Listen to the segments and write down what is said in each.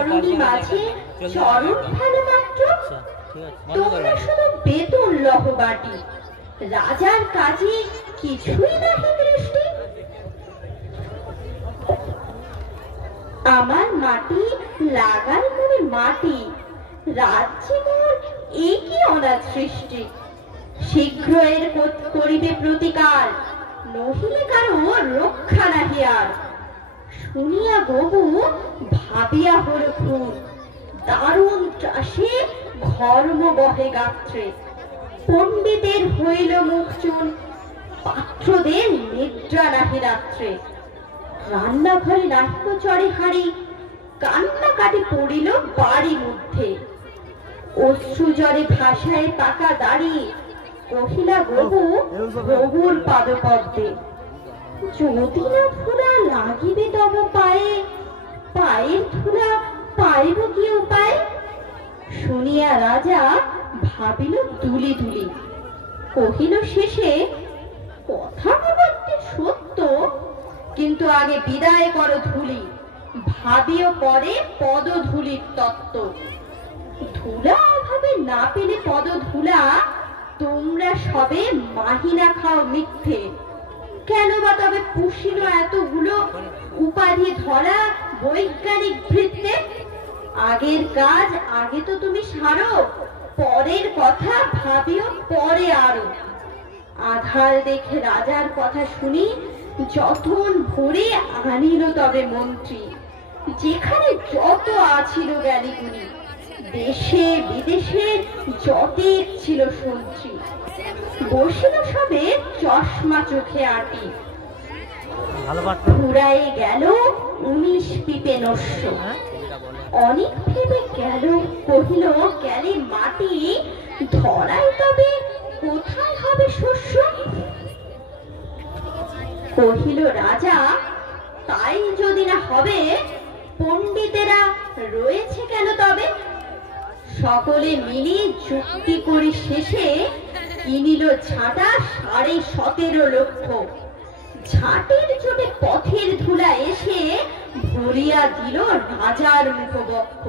ধরণী মাঝে চরণ ফেলো মাত্র। তোমরা শুধু বেতন লহ বাটি, রাজার কাজে কিছুই নাহি দৃষ্টি। আমার মাটি লাগাই করে মাটি, রাজ্যে মোর এ কি অনাথ সৃষ্টি। শীঘ্র এর করিবে প্রতিকার, নহিলে কারো রক্ষা নাহি আর। শুনিয়া গবু ভাবিয়া হল খুব, দারুণ চাষে ঘর্ম বহে গাত্রে। পণ্ডিতের হইল মুখ চুন, পাত্রদের নিদ্রা নাহি রাত্রে। রান্নাঘরে নাহিল চড়ে হাড়ি, কান্না কাটি পড়িল বাড়ি মধ্যে। অশ্রু জলে ভাষায় পাকা দাড়ি, কহিলা গবু গবুর পাদপদ্মে। যদি না ধুলা লাগিবে তব পায়ে, পায়ের ধুলা পাইব কি উপায়। শুনিয়া রাজা ভাবিল দুলি দুলি, কহিল শেষে কথা বলতে সত্য, কিন্তু আগে বিদায় করো ধুলি, ভাবিও পরে পদধূলির তত্ত্ব। ধুলা অভাবে না পেলে পদ ধুলা, তোমরা সবে মাহিনা খাও মিথ্যে। কেন বা তবে পুষিল এতগুলো উপাধি ধরা বৈজ্ঞানিক বৃত্তে। আগের কাজ আগে তো তুমি সারো, পরের কথা ভাবিও পরে আরো। আধার দেখে রাজার কথা শুনি, যতন ভরে আনিল তবে মন্ত্রী। যেখানে যত আছিল জ্ঞানীগুণী, দেশে বিদেশে যতেক ছিল সন্ত্রী। বসিল সবে চশমা চোখে আটি, ঘুরাই গেল 19 পিপে নস্য। অনেক ভেবে গেল, কহিল গেলে মাটি, ধরাই তবে কোথায় হবে শস্য। কহিল রাজা তাই যদি না হবে, পণ্ডিতেরা রয়েছে কেন তবে। সকলে মিলি যুক্তি করি শেষে, কিনিল ঝাঁটা 17.5 লক্ষ। ঝাঁটের চোটে পথের ধুলা এসে ভরিয়া দিল রাজার মুখবক্ষ।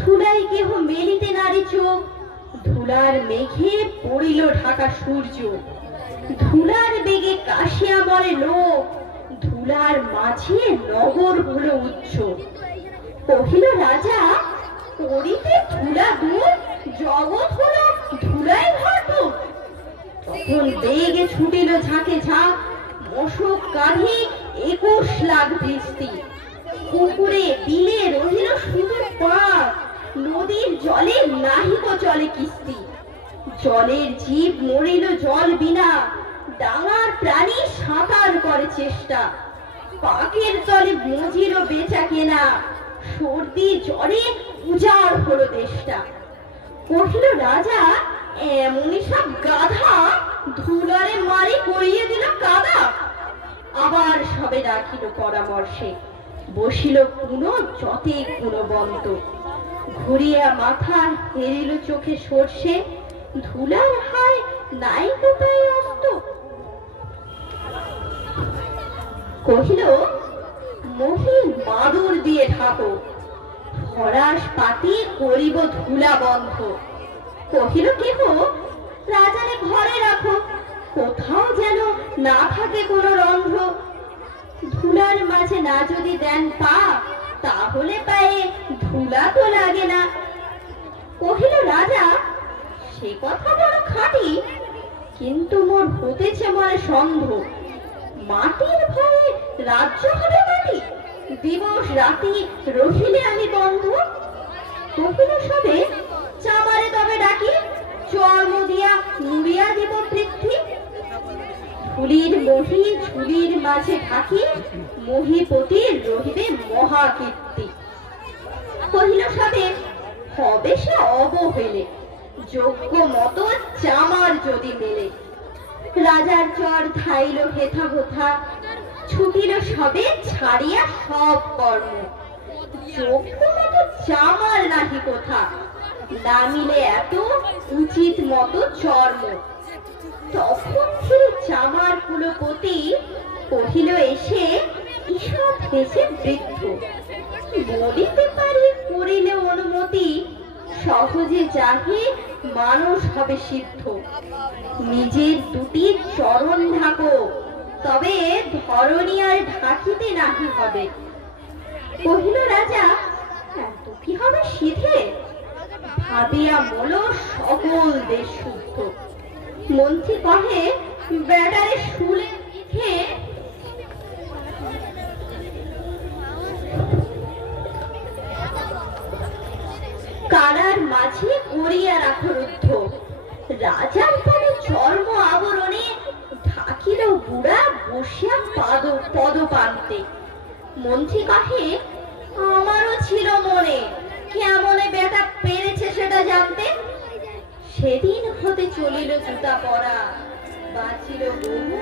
ধুলাই কেহ মেলিতে নারী চোখ, ধুলার মেঘে পড়িল ঢাকা সূর্য। ধুলার বেগে কাশিয়া মরে লোক, ধুলার মাঝে নগর হলো উচ্চ। কহিল রাজা করিতে ধুলা দূর, জগৎ হলো ধুলাই ভরপুর। তখন বেগে ছুটিল ঝাঁকে ঝাঁক, মশক কাঁধে 21 লাখ দৃষ্টি। পুকুরে বিলে রহিল শুধু পাক, নদীর জলে নাহিক চলে কিস্তি। জলের জীব মরিল জল বিনা, ডাঙার প্রাণী সাঁতার করে চেষ্টা। পাকের তলে মজির বেচা কেনা, সর্দি জ্বরে উজাড় হলো দেশটা। কহিল রাজা এমনই সব গাধা, ধুলারে মারি করিয়ে দিল কাদা। আবার সবে রাখিল পরামর্শে, বসিল পুনো যতে গুণবন্ত। ঘুরিয়া মাথা হেরিল চোখে সর্ষে, ধুলার হায় নাই কোথায় অস্ত। কহিল মহি মাদুর দিয়ে ঢাকো, ফরাস পাতি করিব ধুলা বন্ধ। কহিল কেহ রাজারে ঘরে রাখো, কোথাও যেন না থাকে কোনো রন্ধ্র। ধুলার মাঝে না যদি দেন পা, তাহলে পায়ে ধুলা তো লাগে না। কহিল রাজা সে কথা বড় খাঁটি, কিন্তু মোর হতেছে মনে সন্দেহ। মাটির ভয়ে রাজ্য হবে মাটি, দিবস রাতি রহিলে আমি বন্ধ। কহিল সবে চামারে তবে ডাকি, চর্ম দিয়া মুড়িয়া দিব পৃথ্বী। ফুলির মহি ঝুলির মাঝে ঢাকি, মহিপতি রহিবে মহাকীর্তি। কহিল সবে হবে সে অবহেলে, যোগ্য মতো চামার যদি মেলে। রাজার চর ধাইল হেথা হোথা, ছুটিল সবে ছাড়িয়া সব কর্ম। যোগ্য মতো চামার নাহি কোথা, নামিলে এত উচিত মতো চর্ম। তখন ছিল চামার কুলপতি, কহিল এসে ঈষৎ হেসে বৃদ্ধ, বলিতে পারি সহজে চাহে মানুষ হবে সিদ্ধ। নিজের দুটি চরণ ঢাকো, তবে ধরণী আর ঢাকিতে নাহি হবে। কহিল রাজা, এত কি হবে সিধে? ভাবিয়া মোল সকল দেশ শুদ্ধ। মন্ত্রী কহে, বেটারে শুলে পিঠে কারার মাঝে করিয়া রাখো রুদ্ধ। রাজার পরে চর্ম আবরণে ঢাকিল বুড়া বসিয়া পদপান্তে। মন্ত্রী কহে, আমারও ছিল মনে, কেমনে বেটা পেরেছে সেটা জানতে। সেদিন হতে চলিল জুতা পরা, বাঁচিল বহু।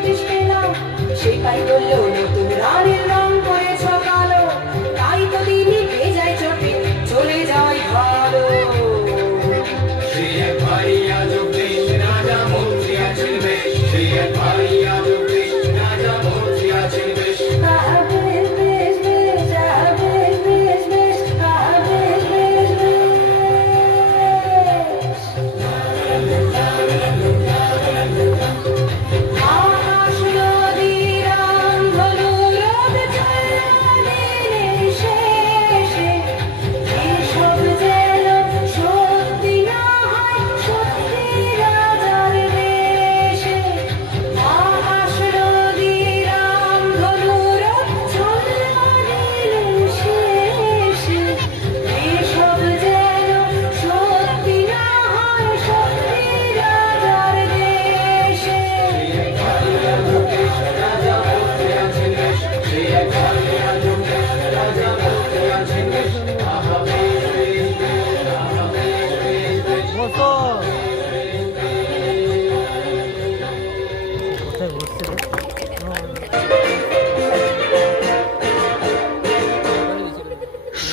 Notice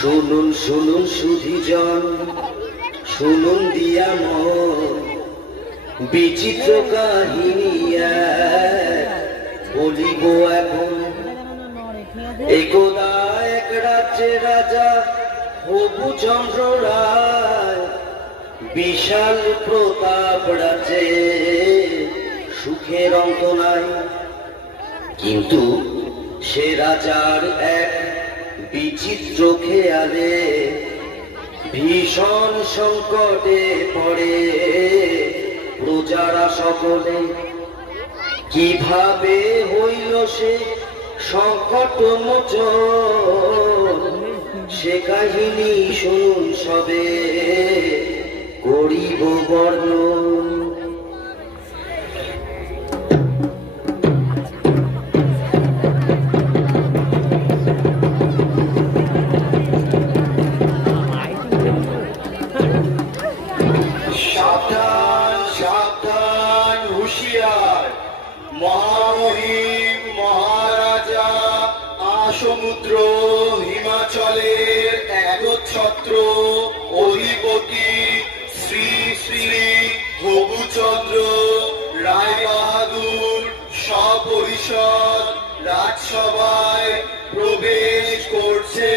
শুনুন শুনুন সুধীজন, শুনুন দিয়া মন, বিচিত্র কাহিনী বলিব এখন। একদা এক রাজ্যে রাজা হবুচন্দ্র রায়, বিশাল প্রতাপ রাজ্যে সুখের অন্ত নাই। কিন্তু সে রাজার এক বিচিত্র খেয়ালে ভীষণ সংকটে পড়ে প্রজারা সকলে। কিভাবে হইল সে সংকট মোচন, সে কাহিনী শুনুন সবে করিব বর্ণন। সাবধান সাবধান হুঁশিয়ার, মহামহিম মহারাজা আসমুদ্র হিমাচলের একচ্ছত্র অধিপতি শ্রী শ্রী হবুচন্দ্র রায় বাহাদুর সপরিষদ রাজসভায় প্রবেশ করছে।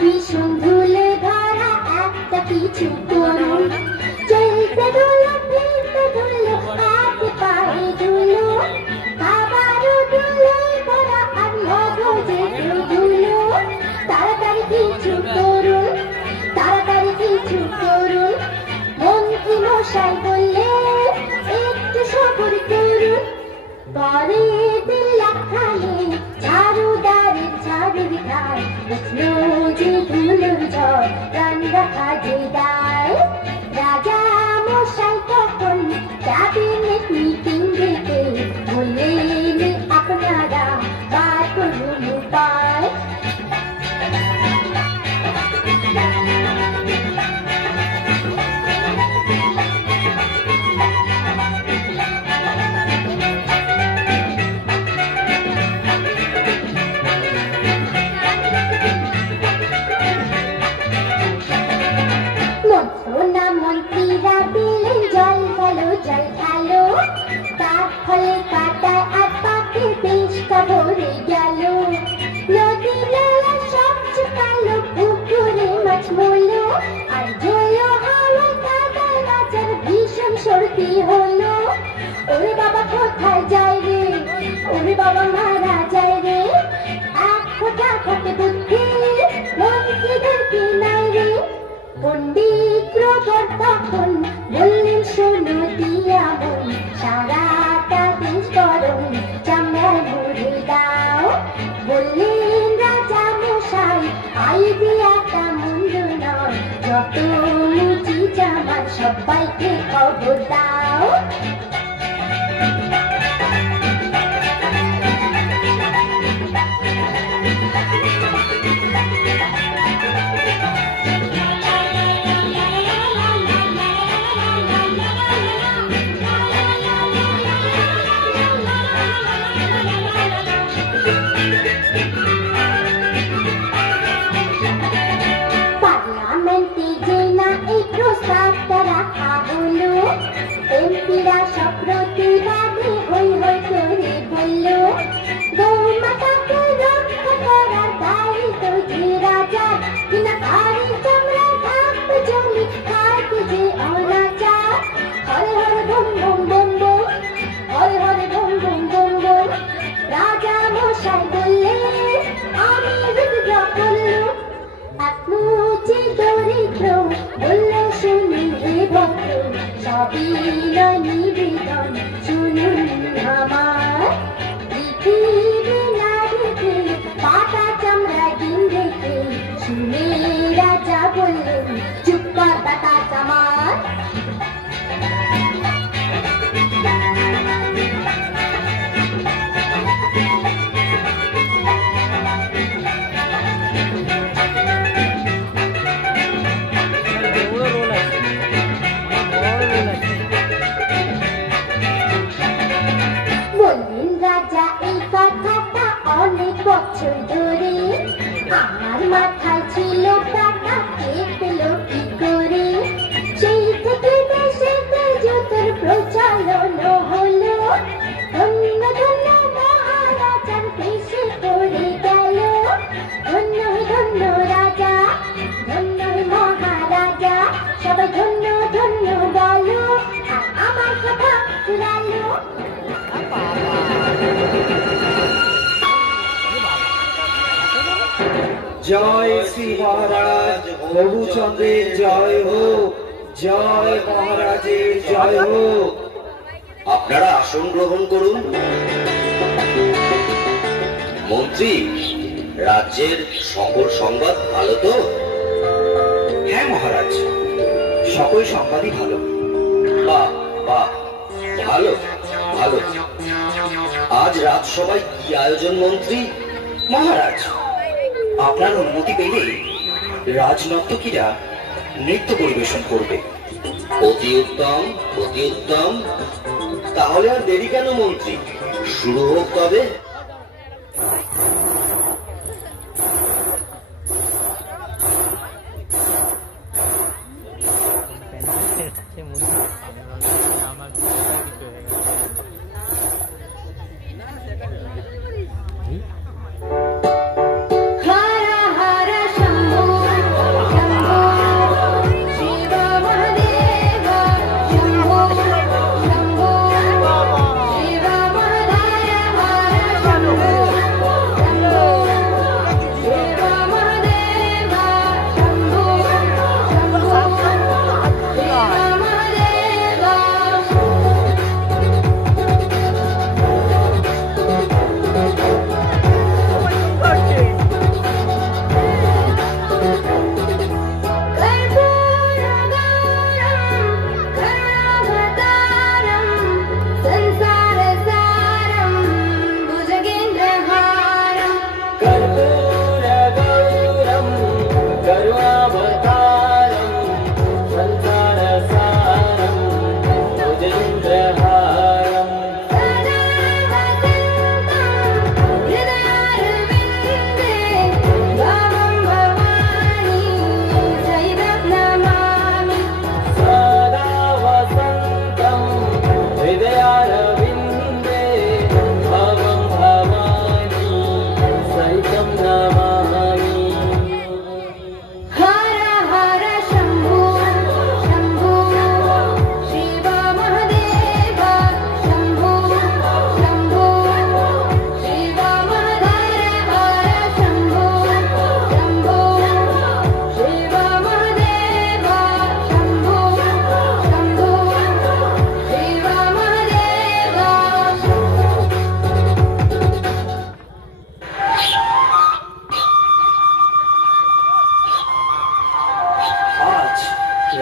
ভীষণ ধুলে ভরা একটা কিছু করুন, চলতে ধুলো ফিরতে ধুলো হাতে পায়ে ধুলো, খাবারও ধুলো ভরা আর মগজে ধুলো। তাড়াতাড়ি কিছু করুন, তাড়াতাড়ি কিছু করুন, মন্ত্রী মশাই বললেন একটু সবর করুন। পরে দিল্লাখানে ঝাড়ুদারের ঝাড়ুর ধার, বুঝলো যে ধুলোর ঝড় প্রাণ রাখা যে দায়। রাজা মশাই তখন ক্যাবিনেট মিটিং ডেকে বললেন আপনারা বার করুন উপায়। মন্ত্রীরা দিলেন জল ভালো জল ভালো, তার ফলে কাটায় আর পাকে বেশ ভরে গেল। নদী নালা সব শুকালো, পুকুরে মাছ মরলো, আর জলো হাওয়ায় কাদায় রাজার ভীষণ সর্দি হলো। ওরে বাবা কোথায় যায় রে, ওরে বাবা মারা যায় রে, এক ফোঁটা থাকে বুদ্ধি মন্ত্রীদের কি নাই রে। পণ্ডিত রোবট তখন বললেন শোনো দিয়া মন, সারাটা দেশ গরম চামড়ায় মুড়ে দাও। বললেন রাজা মশাই আইডিয়াটা মন্দ নয়, যত মুচি জামান সবাইকে খবর দাও। সবই নিবেদন শুনুন আমার পৃথিবী না দেখে পাতা চামড়া ডিম দেখে শুনে রাজা বললেন চুপ কর পাতা চামার বছর ধরে আমার মাথায় ছিল টাকা কে পেল কি করে সেই থেকে দেশেতে যুদ্ধের প্রচলন হলো ধন্য ধন্য মহারাজার দেশে পড়ে গেল ধন্য ধন্য রাজা ধন্য মহারাজা সবাই ধন্য ধন্য বলো আর আমার কথা ফুরালো জয় শ্রী মহারাজ প্রভুচন্দ্রের জয় হোক, জয় মহারাজের জয় হোক। আপনারা আসন গ্রহণ করুন। মন্ত্রী, রাজ্যের সকল সংবাদ ভালো তো? হ্যাঁ মহারাজ, সকল সংবাদই ভালো। বাহ বাহ, ভালো ভালো। আজ রাজসভায় কি আয়োজন মন্ত্রী? মহারাজ, আপনার অনুমতি পেলে রাজনর্তকীরা নৃত্য পরিবেশন করবে। অতি উত্তম, অতি উত্তম। তাহলে আর দেরি কেন মন্ত্রী, শুরু হোক তবে।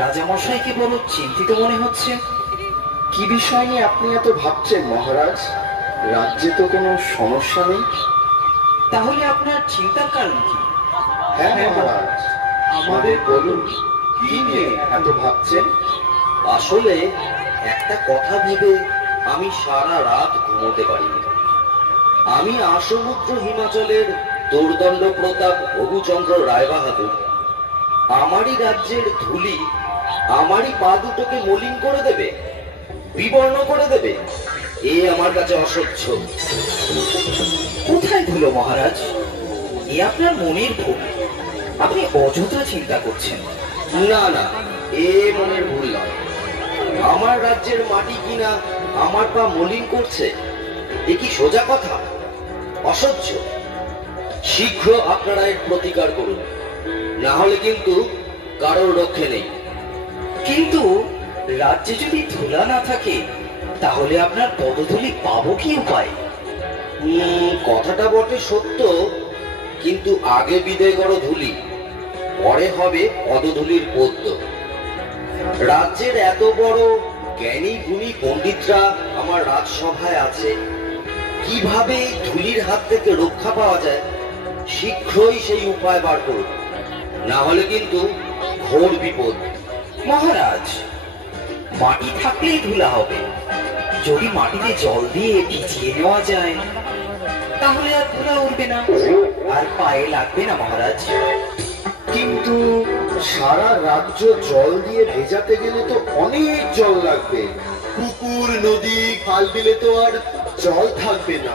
রাজামশাইকে বড় চিন্তিত মনে হচ্ছে। কি বিষয় নিয়ে আপনি এত ভাবছেন মহারাজ? রাজ্যে তো কোনো সমস্যা নেই। তাহলে আপনার চিন্তার কারণ কি? হ্যাঁ মহারাজ, আমাদের বলুন, কি নিয়ে এত ভাবছেন? আসলে একটা কথা ভেবে আমি সারা রাত ঘুমোতে পারিনি। আমি আসমুদ্র হিমাচলের দোর্দণ্ড প্রতাপ প্রভুচন্দ্র রায়বাহাদুর আমারই রাজ্যের ধুলি আমারই পা দুটোকে মলিন করে দেবে, বিবর্ণ করে দেবে, এ আমার কাছে অসহ্য। কোথায় ধুলো মহারাজ? এ আপনার মনের ভুল। আপনি অযথা চিন্তা করছেন। না না, এ মনের ভুল নয়। আমার রাজ্যের মাটি কিনা আমার পা মলিন করছে, এ কি সোজা কথা? অসহ্য। শীঘ্র আপনারা এর প্রতিকার করুন, না হলে কিন্তু কারোর রক্ষে নেই। কিন্তু রাজ্যে যদি ধুলা না থাকে তাহলে আপনার পদধূলি পাবো কি উপায়? কথাটা বটে সত্য, কিন্তু আগে বিদায় করো ধুলি, পরে হবে পদধূলির পদ্য। রাজ্যের এত বড় জ্ঞানী গুণী পণ্ডিতরা আমার রাজসভায় আছে, কিভাবে এই ধুলির হাত থেকে রক্ষা পাওয়া যায় শীঘ্রই সেই উপায় বার করুন, না হলে কিন্তু ঘোর বিপদ। মহারাজ, মাটি থাকলেই ধুলা হবে। যদি মাটিতে জল দিয়ে ভিজিয়ে নেওয়া যায় তাহলে আর ধুলা উঠবে না, আর পায়ে লাগবে না মহারাজ। কিন্তু সারা রাজ্য জল দিয়ে ভেজাতে গেলে তো অনেক জল লাগবে। পুকুর নদী খাল বিলে তো আর জল থাকবে না।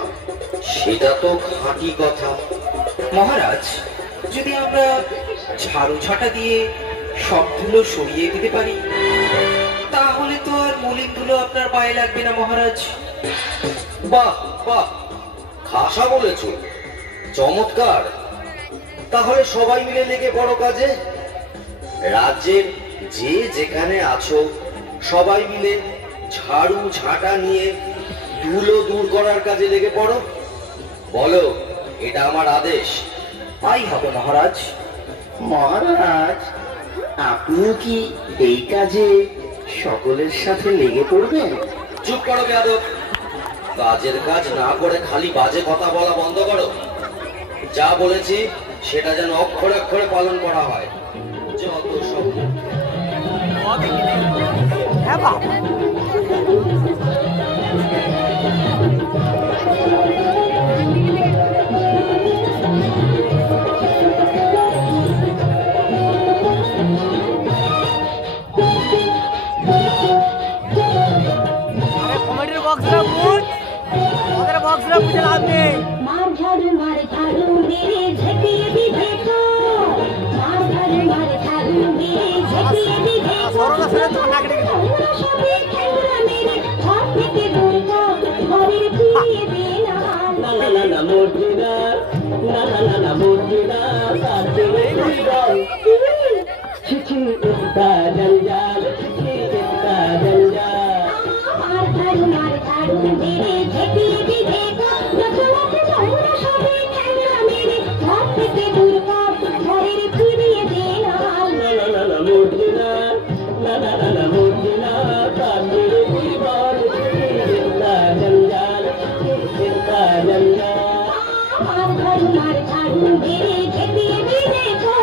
সেটা তো খাঁটি কথা। মহারাজ, যদি আমরা ঝাড়ু ঝাঁটা দিয়ে সব ধুলো সরিয়ে দিতে পারি তাহলে তো আর মলিন ধুলো আপনার পায়ে লাগবে না মহারাজ। বাহ বাহ, খাসা বলেছ, চমৎকার। তাহলে সবাই মিলে লেগে পড়ো কাজে। রাজ্যের যে যেখানে আছো সবাই মিলে ঝাড়ু ঝাঁটা নিয়ে ধুলো দূর করার কাজে লেগে পড়ো। বলো, এটা আমার আদেশ। তাই হবে মহারাজ। মহারাজ, আপনি কি এই কাজে সকলের সাথে লেগে পড়বেন? চুপ করো বেয়াদব, কাজের কাজ না করে খালি বাজে কথা বলা বন্ধ করো। যা বলেছি সেটা যেন অক্ষরে অক্ষরে পালন করা হয়। যত সব मार झाड़ू मेरे झटिए भी देखो, मार झाड़ू मेरे झटिए भी देखो, সবে খেলা মেরে হাত থেকে দূর কর, ঘরের ফিরিয়ে দে না। না না না না মর্জিনা, না না না না মর্জিনা, কাটে বল চিঠি ইস্তা জঞ্জাল, চিঠি ইস্তা জঞ্জাল। मार झाड़ू मेरे झटिए भी देखो, সবে খেলা মেরে হাত থেকে দূর কর, ঘরের ফিরিয়ে দে না। না না না না মর্জিনা, না না না না মর্জিনা, কাটে বল চিঠি ইস্তা জঞ্জাল, চিঠি ইস্তা জঞ্জাল। मार झाड़ू मेरे झटिए भी देखो।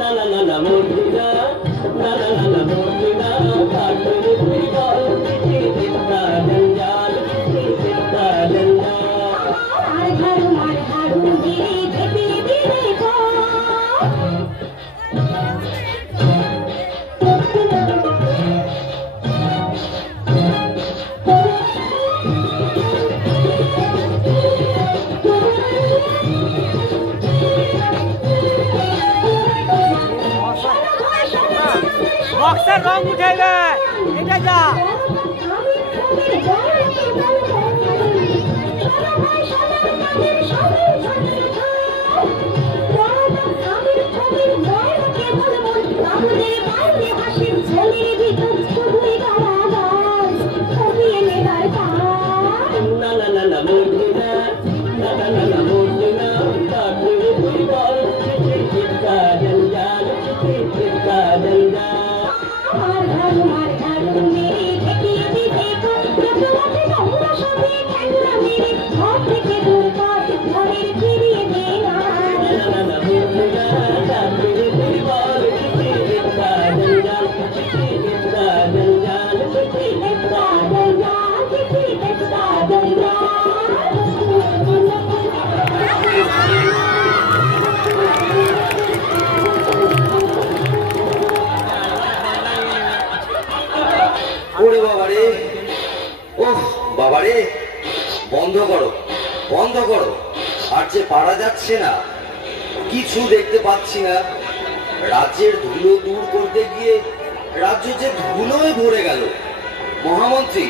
না না না না মর্জিনা, না না না না মর্জিনা, কাটে বল চিঠি ইস্তা জঞ্জাল, চিঠি ইস্তা জঞ্জাল। मार झाड़ू मेरे झटिए भी देखो। বক্সের রং উঠেবে, এটা যা না না না না মর্জিনা, না না না না মর্জিনা, কাটে বল চিঠি ইস্তা জঞ্জাল, চিঠি ইস্তা জঞ্জাল। मार বাবারে, বন্ধ করো, বন্ধ করো। আর যে পারা যাচ্ছে না, কিছু দেখতে পাচ্ছি না। রাজ্যের ধুলো দূর করতে গিয়ে রাজ্য যে ধুলোয় ভরে গেল। মহামন্ত্রী,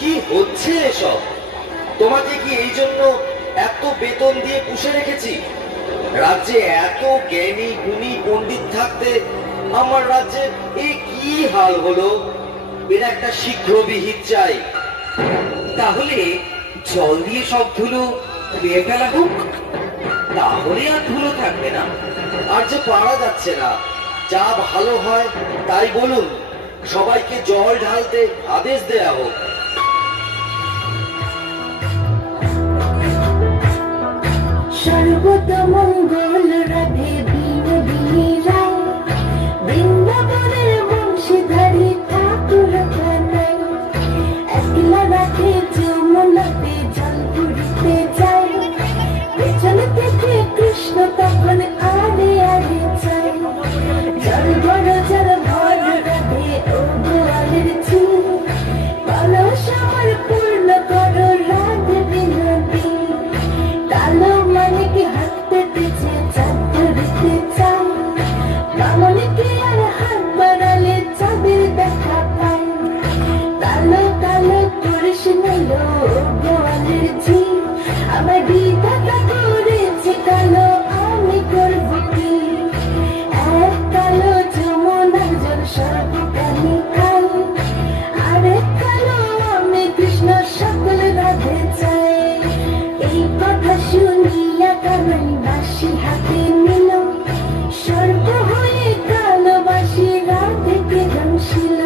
কি হচ্ছে এসব? তোমাকে কি এই জন্য এত বেতন দিয়ে পুষে রেখেছি? রাজ্যে এত জ্ঞানী গুণী পণ্ডিত থাকতে আমার রাজ্যের এই কি হাল হলো? এর একটা শীঘ্র বিহিত চাই। তাহলে জল দিয়ে সব ধুলো ধুয়ে ফেলা হোক, তাহলে আর ধুলো থাকবে না। আর যে পারা যাচ্ছে না, যা ভালো হয় তাই বলুন। সবাইকে জল ঢালতে আদেশ দেয়া হোক। সর্বতমঙ্গল রাধে বিনোদিনী রায়, বৃন্দাবনের বংশীধারী ঠাকুর কানাই, একলা রাধে যমুনাতে জল পুরিতে যায়, পেছন থেকে কৃষ্ণ তখন আরে আরে চায়। জল বড় জল ভর রাধে ও গোয়ালের ঝিল, কলস আমার পূর্ণ করো রাধে বিনোদী। কালো মানিকে হাত পেতেছে চাঁদ ধরতে চাই, বামনিকে আর হাত বাড়ালে চাঁদের দেখা পাই। কালো কালো করিস নিলো গোয়ালের ঝিল, আমার বিধাতা করেছে কালো, আমি করবো কি? এক কালো যমুনার জল সর্বপ্রাণী খাই, আরেক কালো আমি কৃষ্ণ সকল রাধে চাই। এই কথা শুনিয়া কানাই বাঁশি হাতে নিল, সর্ব হয়ে কালো বাঁশি রাধেকে দংশিল।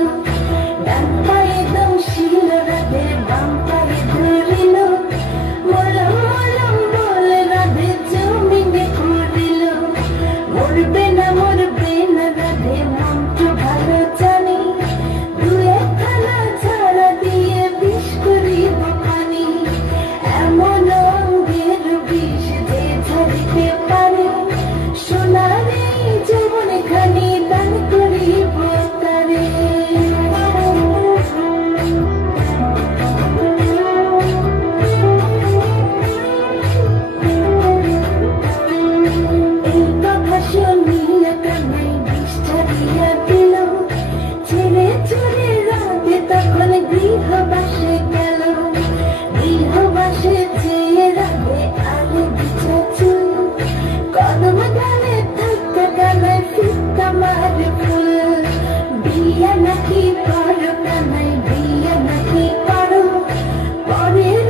ডান পায়ে দংশিল রাধে, বাম পায়ে ধরিল, মলম মলম বলে রাধে জমিনে করিল। মরবে না রাধে মন্ত্র ভালো জানি, দু একখানা ঝাড়া দিয়ে বিষ করিব পানি। এমন অঙ্গের বিষ যে ঝরিতে পারে, সোনার এই জীবনে খানি দান করিব তারে। এই কথা শুনিয়া কানাই বিষ ছাড়িয়া দিল, ছেড়ে চলে রাধে তখন গৃহবাসে গেল। গৃহবাসে চেয়ে রাধে আলো বিছা চুল, কদম গালে থাকতে কানাই ফিক্কা মারে ফুল। বিয়া নাকি করো কানাই, বিয়া নাকি করো, পরের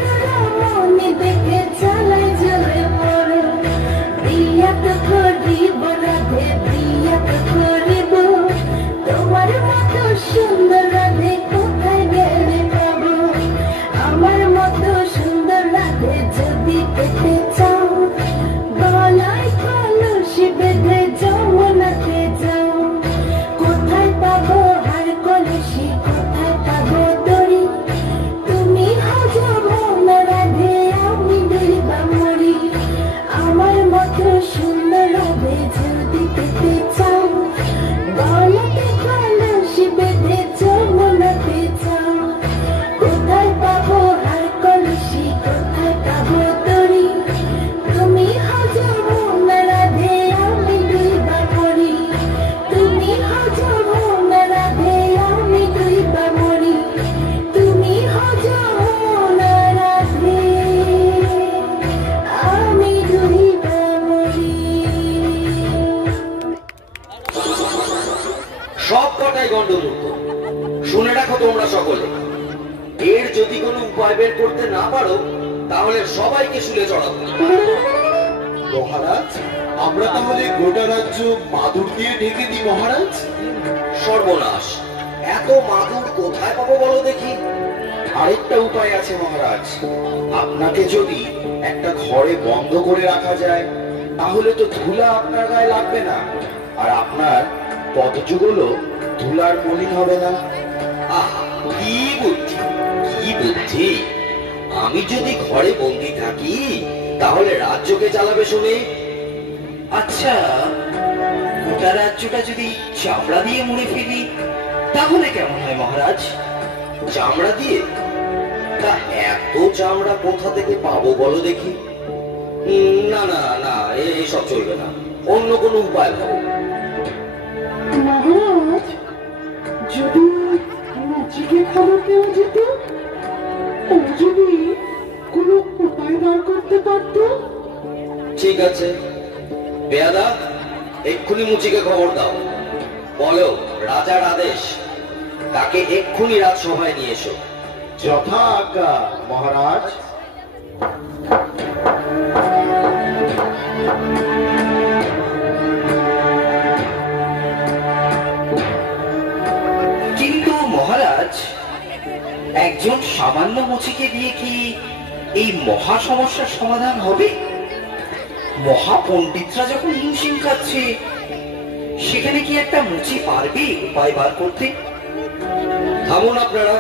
মনে দেখে চালাই জলে পড়ো। বিয়া তো করিব রাধে, বিয়া তো করিব, তোমার মতো সুন্দর রাধে কোথায় গেলে পাবো? আমার মতো সুন্দর রাধে যদি পেতে চাও, গলায় কলসি বেঁধে যমুনাতে যাও। কোথায় পাবো হার কলসি, কোথায় পাবো দড়ি? তুমি হও যমুনা রাধে, আমি ডুইবা মরি। আমার মতো সুন্দর রাধে যদি পেতে চাও, গলাতে কলসি বেঁধে যমুনাতে যাও। কোথায় পাবো হার কলসি, কোথায় পাবো দড়ি? তুমি হও যমুনা রাধে, আমি ডুইবা মরি। তুমি হও যমুনা রাধে, আমি ডুইবা মরি। তুমি হও যমুনা রাধে, আমি ডুইবা মরি। সব কটাই গন্ডমূর্খ। শুনে রাখো তোমরা সকলে, এর যদি কোনো উপায় বের করতে না পারো, তাহলে সবাইকে শুলে চড়াবো। মহারাজ, আমরা তাহলে গোটা রাজ্য মাদুর দিয়ে ঢেকে দিই মহারাজ। সর্বনাশ, এত মাদুর কোথায় পাবো বলো দেখি? আরেকটা উপায় আছে মহারাজ, আপনাকে যদি একটা ঘরে বন্ধ করে রাখা যায়, তাহলে তো ধুলা আপনার গায়ে লাগবে না, আর আপনার পদযুগলও ধুলার মলিন হবে না। আহা, কি বুদ্ধি, কি বুদ্ধি! আমি যদি ঘরে বন্দি থাকি, তাহলে রাজ্যকে চালাবে শুনে। আচ্ছা, গোটা রাজ্যটা যদি চামড়া দিয়ে মুড়ে ফেলি, তাহলে কেমন হয় মহারাজ? চামড়া দিয়ে? তা এত চামড়া কোথা থেকে পাবো বলো দেখি? না না না, এইসব চলবে না, অন্য কোনো উপায় ভাবো। মহারাজ, যদি মুচিকে খবর দেওয়া যেত, ও যদি কোনো উপায় বার করতে পারতো। ঠিক আছে বেয়াদা, এক্ষুনি মুচিকে খবর দাও, বলো রাজার আদেশ, তাকে এক্ষুনি রাজসভায় নিয়ে এসো। যথা আজ্ঞা মহারাজ। কিন্তু মহারাজ, একজন সামান্য মুচিকে দিয়ে কি এই মহা সমস্যার সমাধান হবে? মহাপণ্ডিতরা যখন হিমশিম খাচ্ছে, সেখানে কি একটা মুচি পারবে উপায় বার করতে? থামুন আপনারা,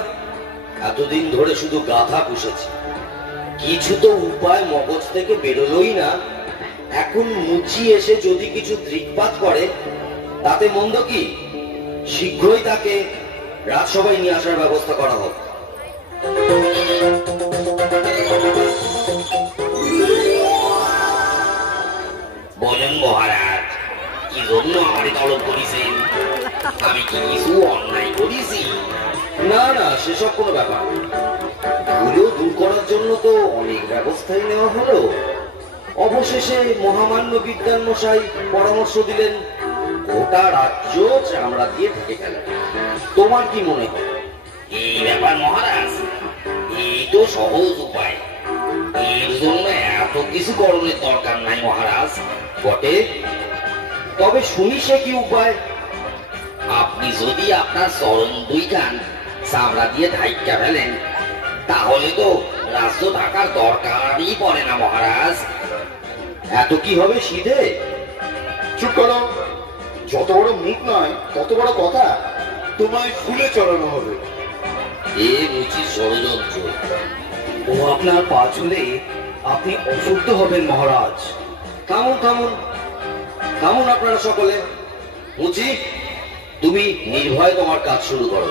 এতদিন ধরে শুধু গাধা পুষেছি, কিছু তো উপায় মগজ থেকে বেরোলোই না। এখন মুচি এসে যদি কিছু দৃকপাত করে তাতে মন্দ কি? শীঘ্রই তাকে রাজসভায় নিয়ে আসার ব্যবস্থা করা হোক। বলেন মহারাজ, কি জন্য আমারে তলব করেছেন? আমি কি কিছু অন্যায় করেছি? না না, সেসব কোনো ব্যাপার। ধুলো দূর করার জন্য তো অনেক ব্যবস্থাই নেওয়া হলো, অবশেষে মহামান্য বিদ্যান মশাই পরামর্শ দিলেন গোটা রাজ্য চামড়া দিয়ে ঢেকে ফেলেন। তোমার কি মনে হয়? এই ব্যাপার মহারাজ, এই তো সহজ উপায়, এর জন্য এত কিছু করণের দরকার নাই মহারাজ। বটে, তবে শুনি সে কি উপায়? আপনি যদি আপনার চরণ দুই কান চামড়া দিয়ে ঢাইকা ফেলেন, তাহলে তো রাজ্য থাকার দরকারই পড়ে না মহারাজ। এত কি হবে সিধে? চুপ করো, যত বড় মুখ নয় তত বড় কথা। তোমায় ফুলে চড়ানো হবে। এ মুচির ষড়যন্ত্র। ও আপনার পা ছুলে আপনি অশুদ্ধ হবেন মহারাজ। থামুন থামুন থামুন আপনারা সকলে। মুচি, তুমি নির্ভয়ে তোমার কাজ শুরু করো।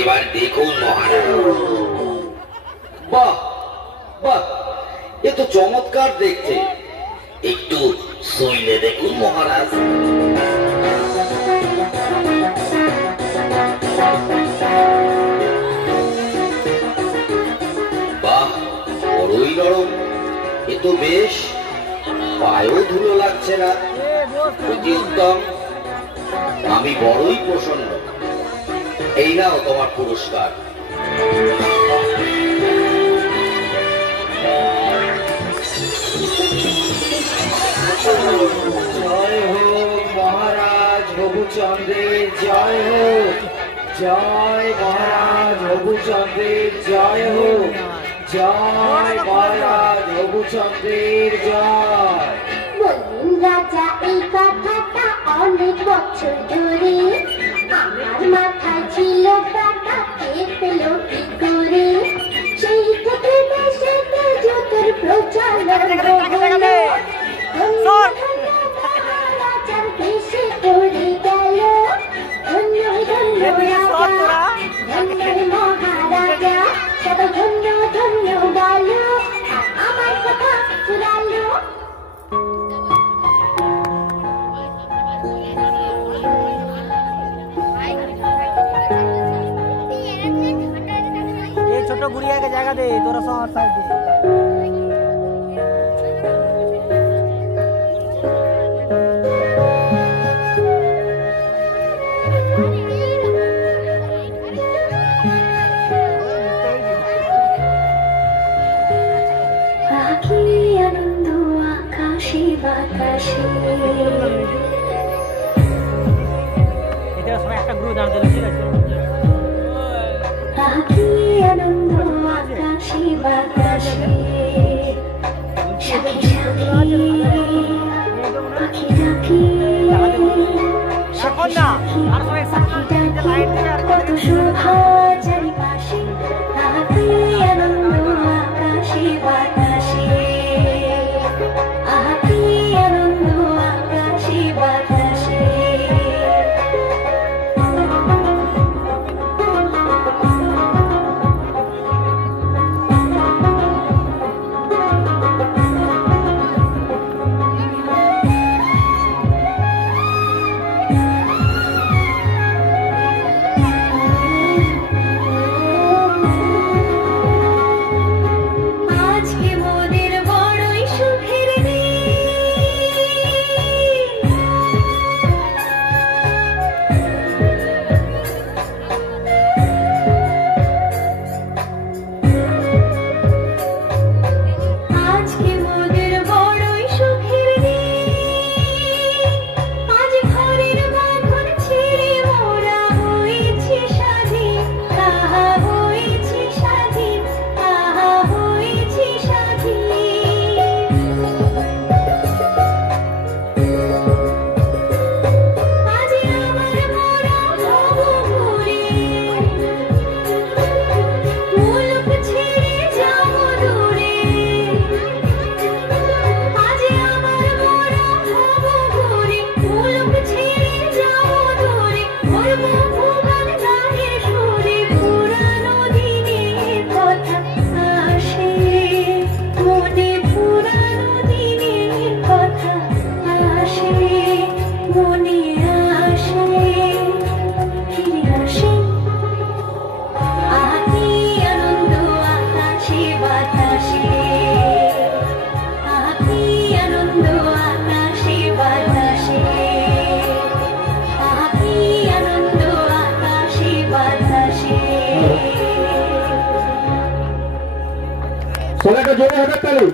এবার দেখুন মহারাজ। বাহ বাহ, এ তো চমৎকার দেখতে। একটু শুইলে দেখুন মহারাজ। বাহ, বড়ই নরম, এ তো বেশ, পায়েও ধুলো লাগছে না, অতি উত্তম। আমি বড়ই প্রসন্ন। এই নাও তোমার পুরস্কার। জয় হোক মহারাজ রঘুচন্দ্রের জয় হোক, জয় মহারাজ রঘুচন্দ্রের জয় হোক, জয় মহারাজ রঘুচন্দ্রের জয়। বললেন রাজা এই কথাটা অনেক বছর ধরে, আমার মাথায় ছিল কথা পেল কি করে, সেই থেকে দেশেতে যুদ্ধের প্রচলন হলো, রাজার দেশে পড়ে গেল, ধন্য ধন্য রাজা, ধন্য মহারাজা, সবাই ধন্য ধন্য গেল, আমার কথা ফুরালো। এই ছোট গুড়িয়াকে জায়গা দে, তোরা সব সাইড দে। আনন্দ আকাশে বাতাসে, এটা সবাই একটা গ্রুপ দাঁড় দিল, ঠিক আছে? আনন্দ আকাশে বাতাসে, কত শোভা চারিপাশে আহাতি আনন্দ আকাশে বাতাসে আহাতি আনন্দ আকাশে বাতাসে সবাইকে জোরে হাতে তালি।